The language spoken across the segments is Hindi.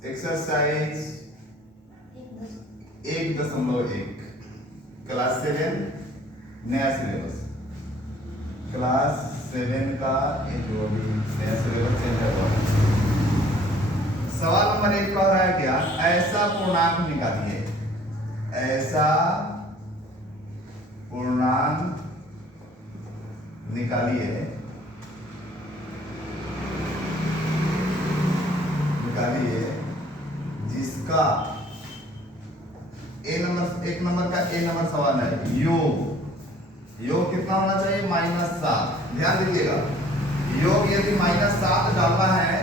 एक्सरसाइज 1.1 क्लास 7 नया सिलेबस। क्लास 7 का जो भी नया सिलेबस चेंज हुआ। सवाल नंबर 1 कह रहा है क्या, ऐसा पूर्णांक निकालिए, ऐसा पूर्णांक निकालिए जिसका एक नंबर का ए नंबर सवाल है, योग कितना होना चाहिए, -7। ध्यान दीजिएगा, योग यदि -7 डालना है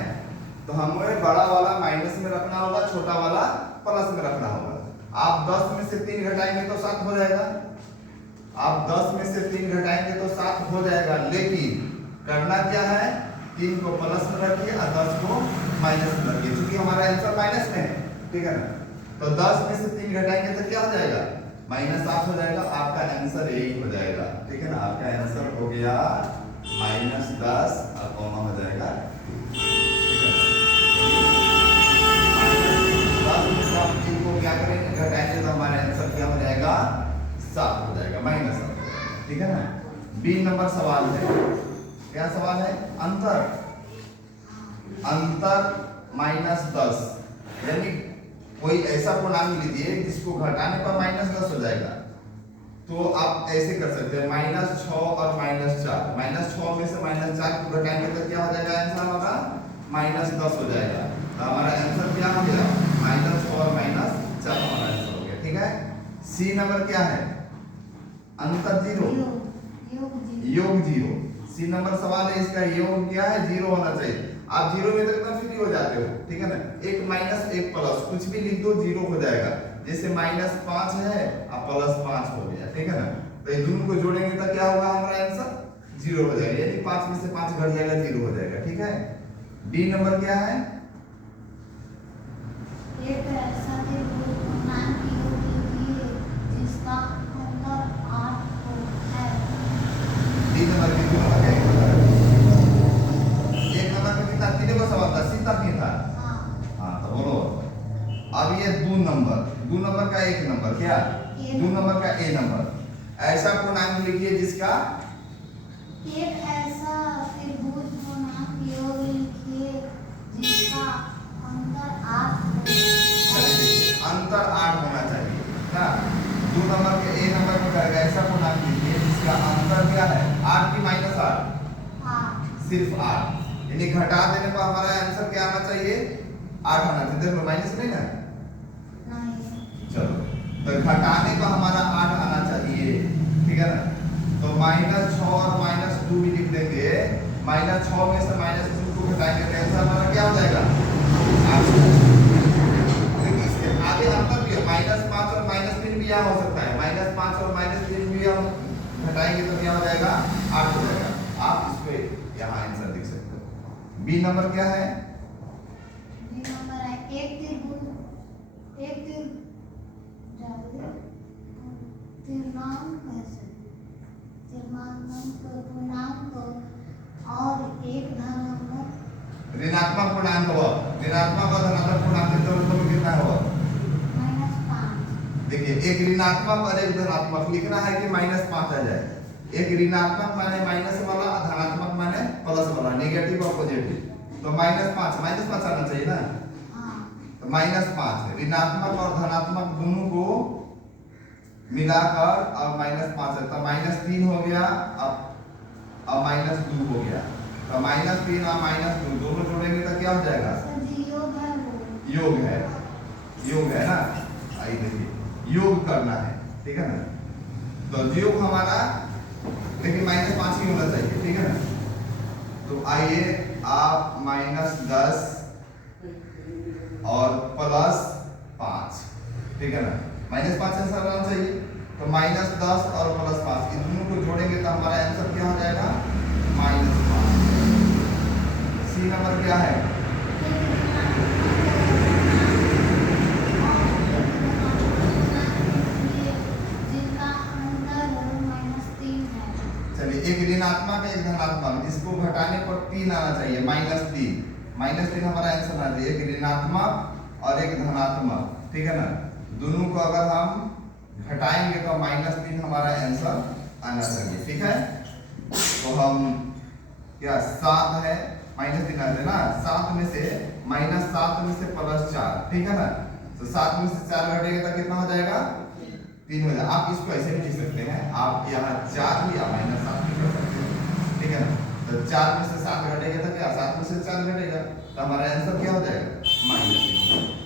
तो हमें बड़ा वाला माइनस में रखना होगा, छोटा वाला प्लस में रखना होगा। आप 10 में से 3 घटाएंगे तो 7 हो जाएगा, आप 10 में से 3 घटाएंगे तो 7 हो जाएगा। लेकिन करना क्या है, 3 को प्लस में रखिए और 10 को माइनस में रखिए, क्योंकि हमारा आंसर माइनस में है, ठीक है ना। तो 10 में से 3 घटाएंगे तो क्या हो जाएगा, -7 हो जाएगा। आपका आंसर यही हो जाएगा, ठीक है ना। आपका आंसर हो गया -10 और कॉमा हो जाएगा, ठीक है ना। 10 में से आप 3 को क्या करेंगे, घटाएंगे तो हमारा आंसर क्या हो जाएगा, 7 हो जाएगा, -7, ठीक है ना। बी नंबर सवाल है, क्या सवाल है, अंतर -10, यानी कोई ऐसा पूर्णांक लीजिए जिसको घटाने पर -10 हो जाएगा। तो आप ऐसे कर सकते हैं, -6 और -4, -6 में से -4 को घटाएंगे तो क्या हो जाएगा, आंसर हमारा -10 हो जाएगा। तो हमारा आंसर क्या हो गया, -6 और -4 हमारा आंसर हो गया, ठीक है। सी नंबर क्या है, अंतर 0, योग 0। सी नंबर सवाल है, इसका योग क्या है, 0 होना चाहिए। आप 0 में तो एकदम फ्री हो जाते हो, ठीक है ना। एक माइनस एक प्लस कुछ भी लिख दो, 0 हो जाएगा। जैसे -5 है अब +5 हो गया, ठीक है ना। तो ये दोनों को जोड़ेंगे तो क्या होगा, हमारा आंसर 0 हो जाएगा, यानी 5 में से 5 घट जाएगा, 0 हो जाएगा, ठीक है। डी नंबर क्या है, एक ऐसा पूर्णांक लीजिए जिसका अंतर 8 है। डी नंबर की क्यों लगा, एक नंबर में कितना, 3 का सवाल था, सी तक नहीं था। हाँ तो बोलो। अब ये 2 नंबर का 1 नंबर, क्या 2 नंबर का ए नंबर, ऐसा पूर्णांक लिखिए जिसका एक ऐसा त्रिभुज पूर्णांक योग लिखिए जिसका अंतर 8 अंतर 8 होना चाहिए ना। 2 नंबर के ए नंबर में करेगा, ऐसा पूर्णांक लिखिए जिसका अंतर क्या है, 8 की -8, सिर्फ 8, यानी घटा देने पर हमारा आंसर क्या आना चाहिए, 8 आना चाहिए। देखो माइनस नहीं ना, चलो तो घटाने का हमारा 8 आना चाहिए, ठीक है ना। तो -6 और -2 भी लिख देंगे, -6 में से -2 को घटाएंगे तो आंसर हमारा क्या हो जाएगा, 8। देखिए इसके आगे अंतर भी है, -5 और -3 भी यहाँ हो सकता है, -5 और -3 भी हम घटाएंगे तो क्या हो जाएगा, 8 हो जाएगा। आप इसको यहाँ आंसर देख सकते हो। बी नंबर क्या है, बी नंबर है एक त्रिभुज पूर्णांक और एक धनात्मक ऋणात्मक पूर्णांक हो, ऋणात्मक और धनात्मक पूर्णांक के दोनों में कितना हो, -5। देखिए एक ऋणात्मक और एक धनात्मक लिखना है कि -5 आ जाए। एक ऋणात्मक माने माइनस वाला, धनात्मक माने प्लस वाला, नेगेटिव और पॉजिटिव। तो -5 आना चाहिए ना। तो -5 ऋणात्मक और धनात्मक दोनों को मिलाकर अब -5 है, तो -3 हो गया, अब -2 हो गया। तो -3 और -2 दोनों जोड़ेंगे तो क्या हो जाएगा, योग है ना। आइए देखिए योग करना है, ठीक है ना। तो योग हमारा लेकिन -5 ही होना चाहिए, ठीक है ना। तो आइए आप -10 और +5, ठीक है ना, -5 आंसर आना चाहिए। तो -10 और +5 इन दोनों को जोड़ेंगे तो हमारा आंसर क्या हो जाएगा, -5। सी नंबर क्या है, चलिए एक ऋणात्मक एक धनात्मक, जिसको घटाने पर 3 आना चाहिए, -3 हमारा आंसर आ जाए। एक ऋणात्मक और एक धनात्मक, ठीक है ना। दोनों को अगर हम घटाएंगे तो -3 हमारा आंसर आना चाहिए, ठीक है। तो हम क्या 7 है -3 आ ना, 7 में से -7 में से +4, ठीक है ना। तो 7 में से 4 घटेगा तो कितना हो जाएगा 3 हो जाएगा। आप इसको ऐसे भी लिख सकते हैं, आप यहाँ 4 भी या -7 भी कर सकते हैं, ठीक है ना। तो 4 में से 7 घटेगा तो क्या 7 में से 4 घटेगा, तो हमारा आंसर क्या हो जाएगा -3।